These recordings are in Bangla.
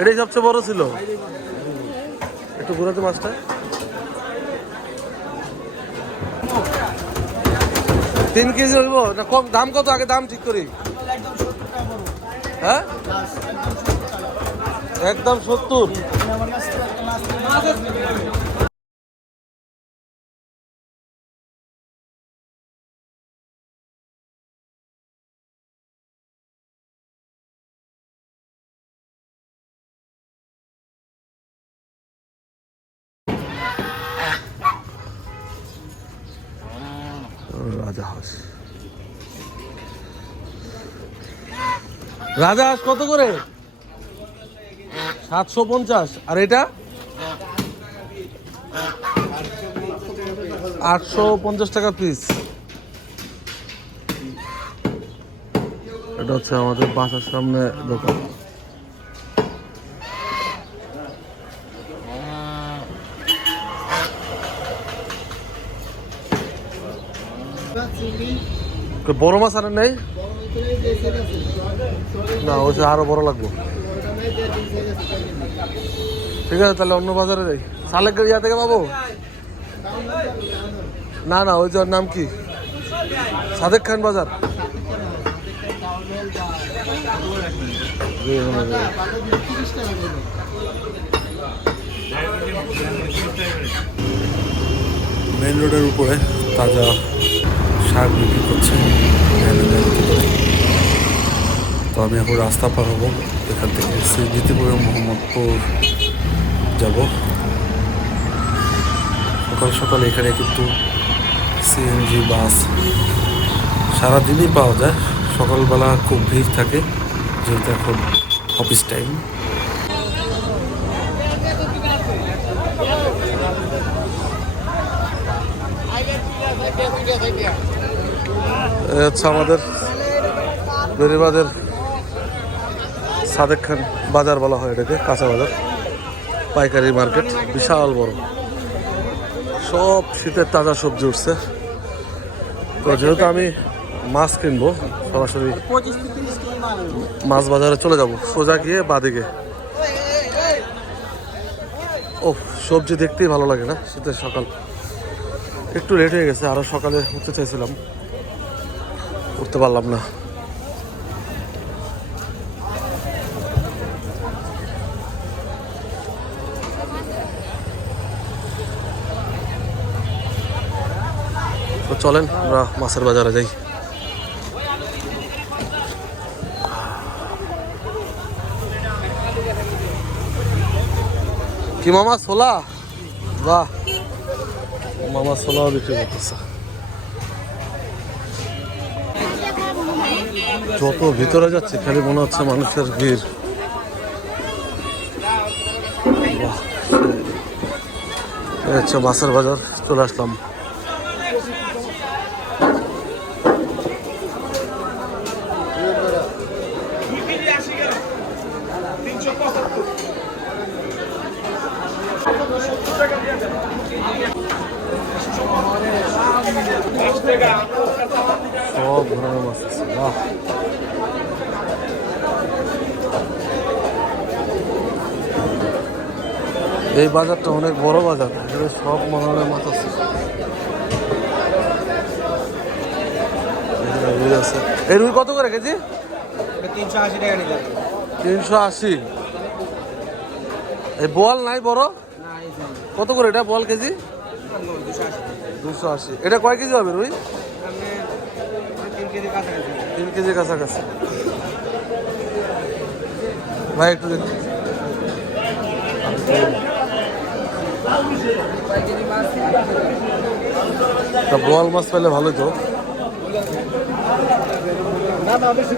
এটাই সবচেয়ে বড় ছিল। একটু ঘুরাতে মাছটা। তিন কেজি হইব? না, কম, দাম কত? আগে দাম ঠিক করি। হ্যাঁ? একদম সত্তর। রাজা হাঁস রাজা হাঁস কত করে? সাতশো পঞ্চাশ। আর এটা? আটশো পঞ্চাশ টাকা পিস এটা হচ্ছে আমাদের বাসার সামনে দোকান। বড় মাছ আনেন নাই? না, ওই আরও বড় লাগবে। ঠিক আছে, তাহলে অন্য বাজারে যাই। সালেক ইয়া থেকে পাবো? না না, ওই যে নাম কি? সাদেক খান বাজার। মেন রোডের উপরে তাজা শাক বিক্রি করছে তো আমি এখন রাস্তা পার হব, এখান থেকে শ্রীজিতিপুরে মোহাম্মদপুর যাব। সকাল সকাল এখানে কিন্তু সিএনজি, বাস সারাদিনই পাওয়া যায়। সকালবেলা খুব ভিড় থাকে, যেহেতু এখন অফিস টাইম হচ্ছে আমাদের বেরিবাদের সাদেক খান বাজার বলা হয় এটাকে, কাঁচা বাজার। পাইকারি মার্কেট, বিশাল বড়। সব শীতের তাজা সবজি উঠছে। তো যেহেতু আমি মাছ কিনবো, সরাসরি মাছ বাজারে চলে যাব। সোজা গিয়ে বাদিকে। ও সবজি দেখতেই ভালো লাগে না শীতের সকাল। একটু লেট হয়ে গেছে, আরও সকালে উঠতে চাইছিলাম। উঠতে পারলাম না। চলেন, আমরা মাছের বাজারে যাই। কি মামা সোলা বাহ। মামা সোলাও বিক্রি করতেছে। যত ভিতরে যাচ্ছে, খালি মনে হচ্ছে মানুষের ভিড়। হচ্ছে মাছের বাজার, চলে আসলাম। সব ধরনের মাছ আছে বাহ। এই বাজারটা অনেক বড় বাজার এখানে সব ধরনের মাছ আছে। এখানে রুই আছে। এই রুই কত করে কেজি? তিনশো আশি টাকা নিতে তিনশো আশি। এই বোয়াল নাই বড়? কত করে এটা বল কেজি? দুশো আশি। দুশো আশি। এটা কয় কেজি হবে রুই? তিন কেজি কাছাকাছি। ভাই, একটু দেখুন তা বোয়াল মাছ পেলে ভালোই তো। না না বেশি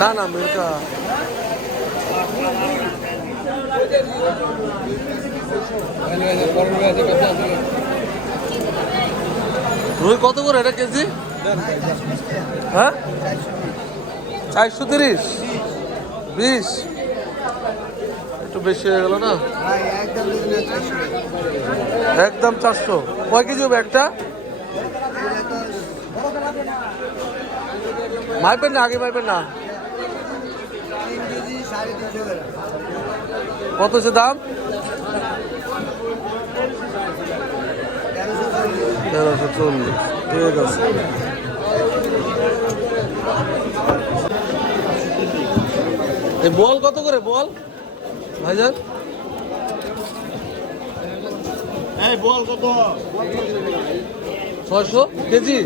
না না, মিল্কা। রুই কত করে এটা কেজি? হ্যাঁ? চারশো তিরিশ। বিশ। একটু বেশি হয়ে গেল না? একদম চারশো। কয় কেজি হবে একটা? মাইপেন না, আগে মাইপেন না তিন কেজি সাড়ে তিনশো করে কত হচ্ছে দাম? তেরোশো চল্লিশ। ঠিক আছে বল কত করে বল? ভাইজান? এই বল কত? ছয়শো কেজি?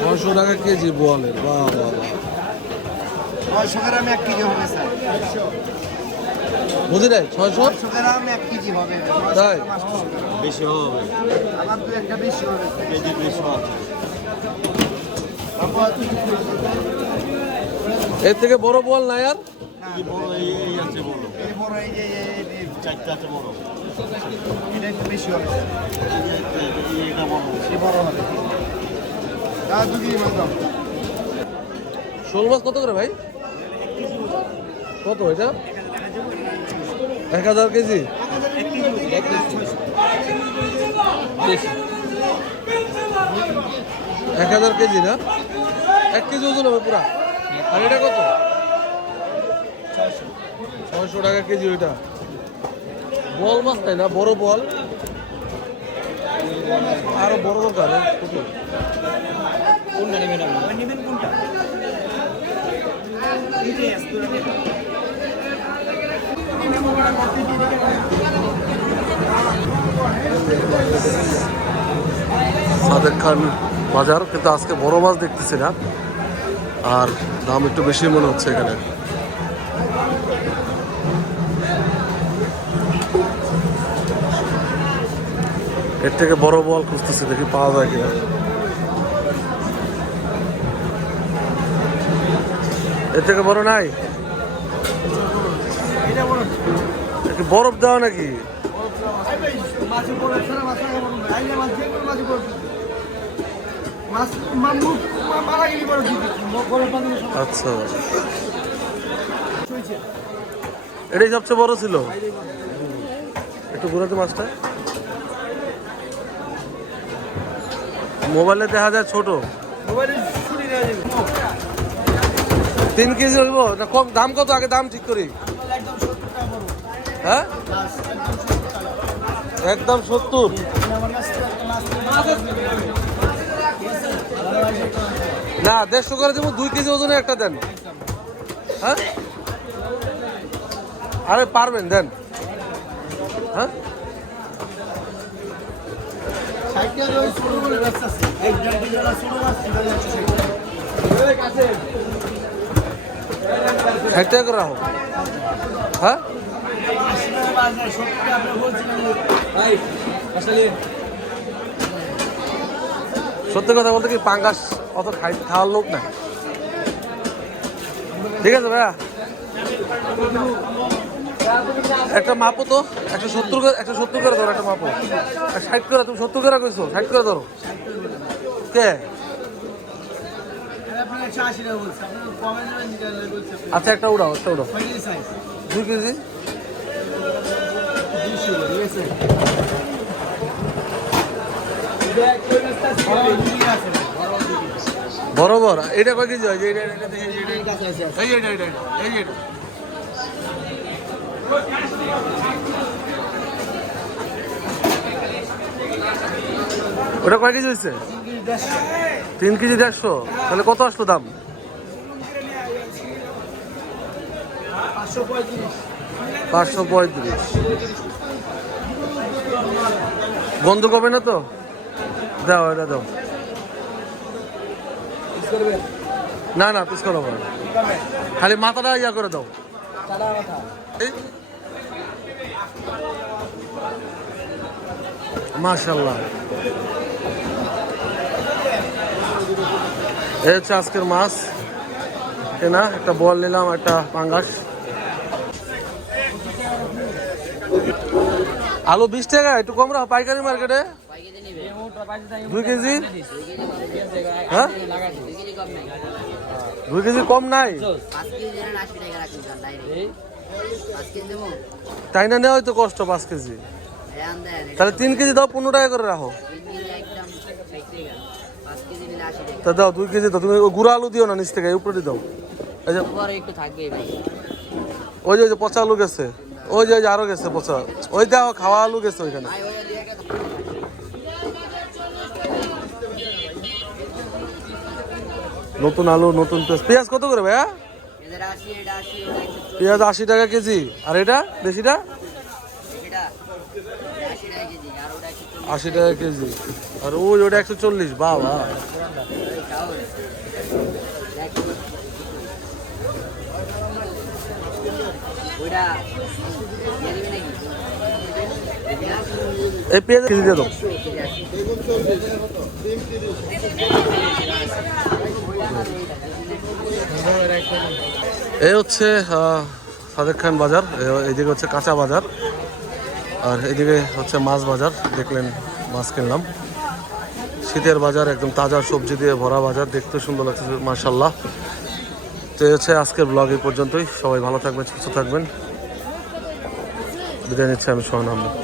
ছয়শো টাকা কেজি বলের বাহ বাহ বাহ। ছয়শো গ্রাম এক কেজি হবে স্যার। বুঝি নাই? ছয়শো? ছয়শো গ্রাম এক কেজি হবে তাই? বেশি হবে। আমার দু একটা বেশি হবে কেজি বেশি হবে। এর থেকে বড় বল নাই আর? বড় এই এই আছে বড়। এই বড় এই যে আছে বড়। বেশি হবে এটা বড়। এই বড় হবে। আর দু কেজি মাছ দাও। শোল মাছ কত করে ভাই? কত এটা? এক হাজার কেজি? এক হাজার কেজি না? এক কেজি ওজন হবে পুরা। আর এটা কত? ছয়শো টাকা কেজি ওইটা। বল মাছ তাই না? বড় বল। আরও বড় দরকার হ্যাঁ, কোনটা নেবেন কোনটা এই যে এস্তুরা নেবেন সাদেক খান বাজার, কিন্তু আজকে বড় মাছ দেখতেছি না। আর দাম একটু বেশি মনে হচ্ছে এখানে। এর থেকে বড় বল খুঁজতেছি, দেখি পাওয়া যায় কিনা। এর থেকে বড় নাই এটা বড় একটু বরফ দেওয়া নাকি মাছ বড় সারা মাছ আগে বড় না আইলে মাছ যে কোনো মাছ বড় মাছ মামু মারা গেলি বড় দিদি বড় পানি আচ্ছা। এটাই সবচেয়ে বড় ছিল? একটু ঘুরাতে মাছটা। মোবাইলে দেখা যায় ছোট। দেওয়া তিন কেজি হইব? না কম দাম কত? আগে দাম ঠিক করি একদম সত্তর টাকা বড় হ্যাঁ? একদম সত্তর। না, দেড়শো করে দেবো, দুই কেজি ওজনে একটা দেন। হ্যাঁ? আরে, পারবেন, দেন। হ্যাঁ? করে ষাট টাকা হ্যাঁ? সত্যি কথা বলতে কি পাঙ্গাস অত খাই খাওয়ার লোক না। ঠিক আছে ভাইয়া। একটা মাপো তো, একশো সত্তর একশো সত্তর করে ধরো একটা মাপো ষাট করে, তুমি সত্তর করে কইছো, ষাট করে ধরো। কে। আচ্ছা একটা উড়াও একটা উড়াও? দুই কেজি? বরাবর এটা কয় কেজি হয়। ওটা কয় কেজি হয়েছে। তিন কেজি দেড়শো তাহলে কত আসলো দাম পাঁচশো পঁয়ত্রিশ। পাঁচশো পঁয়ত্রিশ। বন্ধ করবে না তো? দাও, এটা দাও। না না, পিস করো না। খালি মাথাটা ইয়া করে দাও। মাশাল্লাহ এই হচ্ছে আজকের মাছ। কেনা একটা বল নিলাম, একটা পাঙ্গাস। আলু বিশ টাকা একটু কম রাখো পাইকারি মার্কেটে? দুই কেজি? হ্যাঁ? দুই কেজি কম নাই? তাই না নেওয়া হয়তো কষ্ট পাঁচ কেজি। তাহলে তিন কেজি দাও পনেরো টাকা করে রাখো। তা দাও দুই কেজি দাও তুমি গুঁড়া আলু দিও না নিচ থেকে উপরে দাও। এই যে পরে একটু থাকবে ভাই। ওই যে ওই যে পচা আলু গেছে। ওই যে আরও গেছে পচা ওই দাও খাওয়া আলু গেছে ওইখানে। নতুন আলু, নতুন পেঁয়াজ। পেঁয়াজ কত করে ভাইয়া? পেঁয়াজ আশি টাকা কেজি। আর এটা? দেশিটা? আশি টাকা কেজি। আর ওই ওটা একশো চল্লিশ। বা বা তাও একশো ওইটা দিয়ে দিবি নাকি দিবি না? এই পেঁয়াজ কেজি দিয়ে দাও। হচ্ছে সাদেক খান বাজার, এ- এইদিকে হচ্ছে কাঁচা বাজার, আর এদিকে হচ্ছে মাছ বাজার, দেখলেন মাছ কিনলাম। শীতের বাজার, একদম তাজা সবজি দিয়ে ভরা বাজার, দেখতে সুন্দর লাগছে মার্শাল্লাহ তো হচ্ছে আজকের ব্লগ এই পর্যন্তই। সবাই ভালো থাকবেন, সুস্থ থাকবেন। বিদায় নিচ্ছে আমি, সোহান আহমেদ।